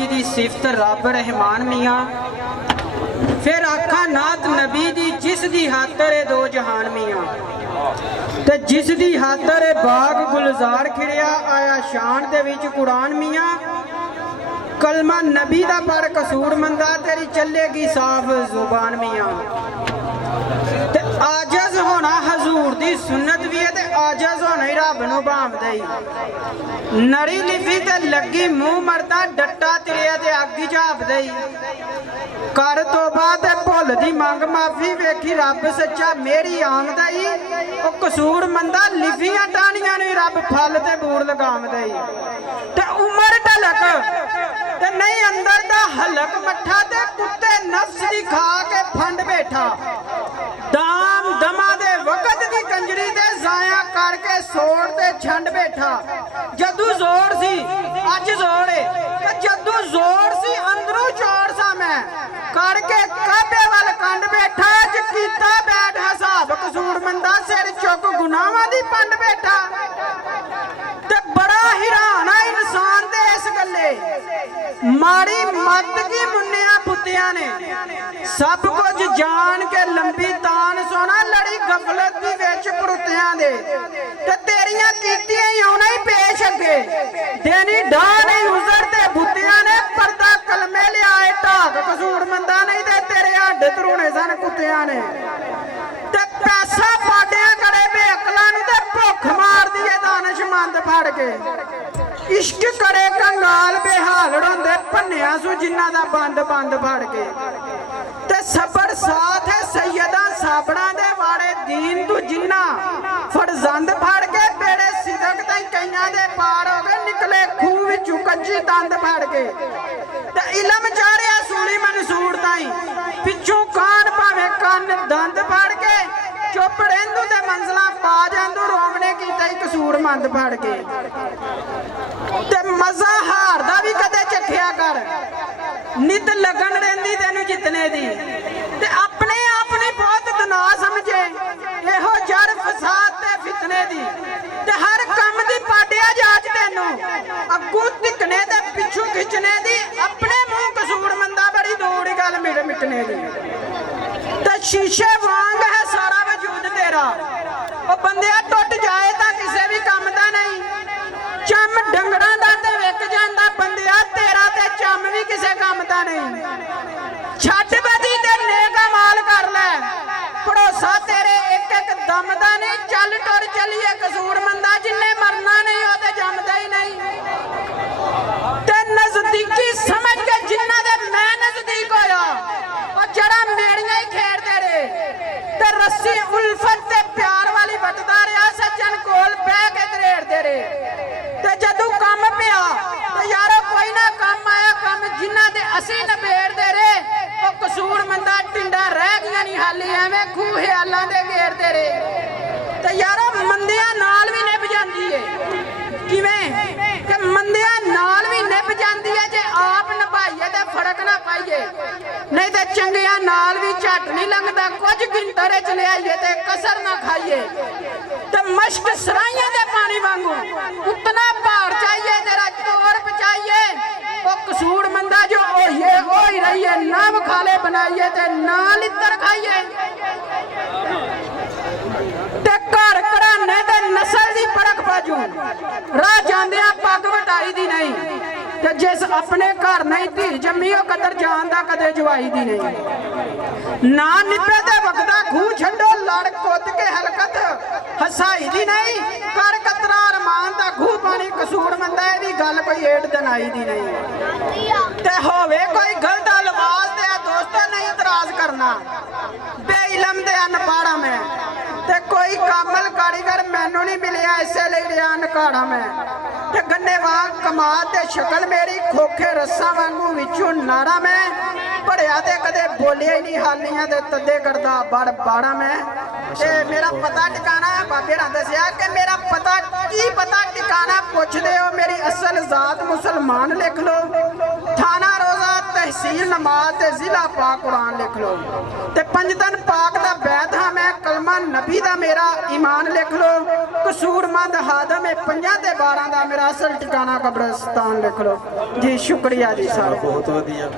जी की सिफत रब रहमान मियाँ, फिर आखा नात नबी दी जिस दी खातर दो जहान मियाँ, ते जिस दी खातर बाग गुलजार खिड़िया आया शान दे विच कुरान मियाँ। कलमा नबी दा पढ़ कसूर मंदा तेरी चलेगी साफ जुबान मियाँ। ते आजज होना हजूर दी सुन्नत भी है, ते आजज होना ही रब नूं भांवदा ही। नरी लिफी ते लगी मूँह मरदा डट्टा तिरिया ते अग्गी झापदा ही। कर तोबा ते भुल दी मंग माफी वेखी रब सच्चा मेरी आमदा ही। ओ कसूर मंदा लिफियां टाणियां ने रब फल ते बूर लगावदा ही। ते उमर ढलक ते नहीं अंदर दा हलक मट्ठा, ते कुत्ते नफ्स दी खा के फंड बैठा। दाम दमा दे वकत दी कंजरी ते जाया करके सोड़ ते छंड बैठा। जदू जोर सी अज जोड़ है, ते जदू जोर सी अंदरों चोर सा मैं करके काबे वाल कंड बैठा। अज कीता बैठ हिसाब कसूर मंदा सिर चुक गुनाहां दी पंड बैठा। ते बड़ा हैरान है इंसान ते इस गल्ले, माड़ी मत की मुन्निया पुत्तिया ने सब कुछ जान के लंबी तान सोना लड़ी गफलत दी विच परुत्तिया दे। ते तेरियां कीतियां ही आउणा ही पेश अगे देनी ढाह नहीं उजर ते बुत्तिया ने। पर्दा कलमे लियाए ढाक कसूर मंदा नहीं ते तेरे हड्ड तरूणे सन कुत्तिया ने। ते पैसा पाटिया करे बेअकलां नूं ते भुख मार दिए दानिशमंद फड़ के। इश्क करे कंगाल बेहाल रोंदे भन्निया सू जिन्ना दा बंद बंद फड़ के। ते सबर साथ है सैयदा साबड़ा दे वाड़े दीन तू जिन्ना फरजंद फड़ के। बेड़े सिदक ताई कईयां दे पार हो गए निकले खूह विचों कच्ची दंद फड़ के। ते इलम चारिया सूली मंसूर ताई पिछों कान भावे कन दंद फड़ के। चुप रेंदू ते मंजिला पा जांदू रोमने कीता ही कसूर मंद फड़ के। ते मजा हार दा भी कदे चखिया कर, नित लगन रहिंदी तैनूं जितने दी। ते अपने आप ने बहुत तनाव समझे इहो जर फसाद ते फितने दी। ते हर कम दी पाडिया जाच तैनूं अग्गू धिकने ते पिछू खिचने दी। अपने मुंह कसूर मंदा बड़ी दूर गल मिटने दी। ते शीशे वांग है सारा वजूद तेरा, ओ बंदिया टुट जाए तां किसे भी कम दा नहीं। चम डंगरां दा ते विक जांदा बंदिया तेरा, ते चम भी किसे काम दा नहीं। छड्ड बदी ते नेक अमाल कर लै, भरोसा तेरे एक एक दम दा नहीं। चल टुर चलिए कसूर मंदा जिन्ने मरना नहीं ओ ते जमदा ही नहीं। ते नजदीकी समझ के जिन्ना दे मैं नजदीक होया ओ जड़ा मेड़ियां ही खेड़दे रहे। ते रस्सी उल्फत ते प्यार वाली वटदा रहा, सज्जन कोल बह के दरेड़दे रहे। ते जदू कम पिया ते यारो कोई ना कम आया कम जिन्ना दे असी नबेड़दे रहे। ओ कसूर मंदा टिंडा रह गया नहीं हाली एवें खूह ख्यालां दे घेरदे रहे। ते यारो मंदियां नाल भी निभ जांदी है। किवें कि मंदियां नाल भी निभ जांदी है जे आप निभाइए ते फर्क ना पाइए, नहीं ते चंगियां नाल भी झट नहीं लंघदा। कुछ गिनतर च लियाइए ते कसर ना खाइए। ते मश्क सराइयां दे पानी वांगू उतना भार चाहिए तेरा तोर बचाइए। ओ कसूर मंदा जो होइए हो ही रहिए, ना खाले बनाइए ते ना लित्तर खाइए। ते घर घराने ते नस्ल दी परख बाजू राह जांदियां पग वटाई दी नहीं। ते जिस अपने घर नहीं धी जम्मी ओ कदर जान दा कदे जवाई दी नहीं। ना निपे ते वगदा खूह छड्डो लड़ कुद के हलकत हसाई दी नहीं। कर कतरा अरमान दा खूह पानी कसूर मंदा ए भी गल कोई एड़ दनाई दी नहीं। ते होवे कोई गलत अल्फाज ते दोस्तों नहीं इतराज करना, बेइलम ते अनपढ़ मैं। ते कोई कामल कारीगर मैनू नहीं मिलिया इसे लिए रिया नकाड़ा मैं। ते गन्ने वांग कमाल ते शक्ल मेरी खोखे रस्सा वांगू विचों नारा मैं। पढ़िया ते कदे बोलिया ही नहीं हालियां ते तदे करदा बड़ बाड़ा मैं। ते मेरा पता ठिकाना है बाबे ने दसिया कि मेरा पता की पता ठिकाना पुछदे हो मेरी असल जात मुसलमान लिख लो। थाना रोजा ਤਹਿਸੀਲ ਨਮਾਜ਼ ਤੇ ਜ਼ਿਲ੍ਹਾ ਪਾਕ ਕੁਰਾਨ ਲਿਖ ਲਓ ਤੇ ਪੰਜਤਨ ਪਾਕ ਦਾ ਬੈਤ ਹਾਂ ਮੈਂ ਕਲਮਾ ਨਬੀ ਦਾ ਮੇਰਾ ਈਮਾਨ ਲਿਖ ਲਓ ਕਸੂਰਮੰਦ ਹਾਦਮ ਹੈ 5 ਤੇ 12 ਦਾ ਮੇਰਾ ਅਸਲ ਟਿਕਾਣਾ ਕਬਰਸਤਾਨ ਲਿਖ ਲਓ ਜੀ ਸ਼ੁਕਰੀਆ ਜੀ ਸਾਹਿਬ ਬਹੁਤ ਵਧੀਆ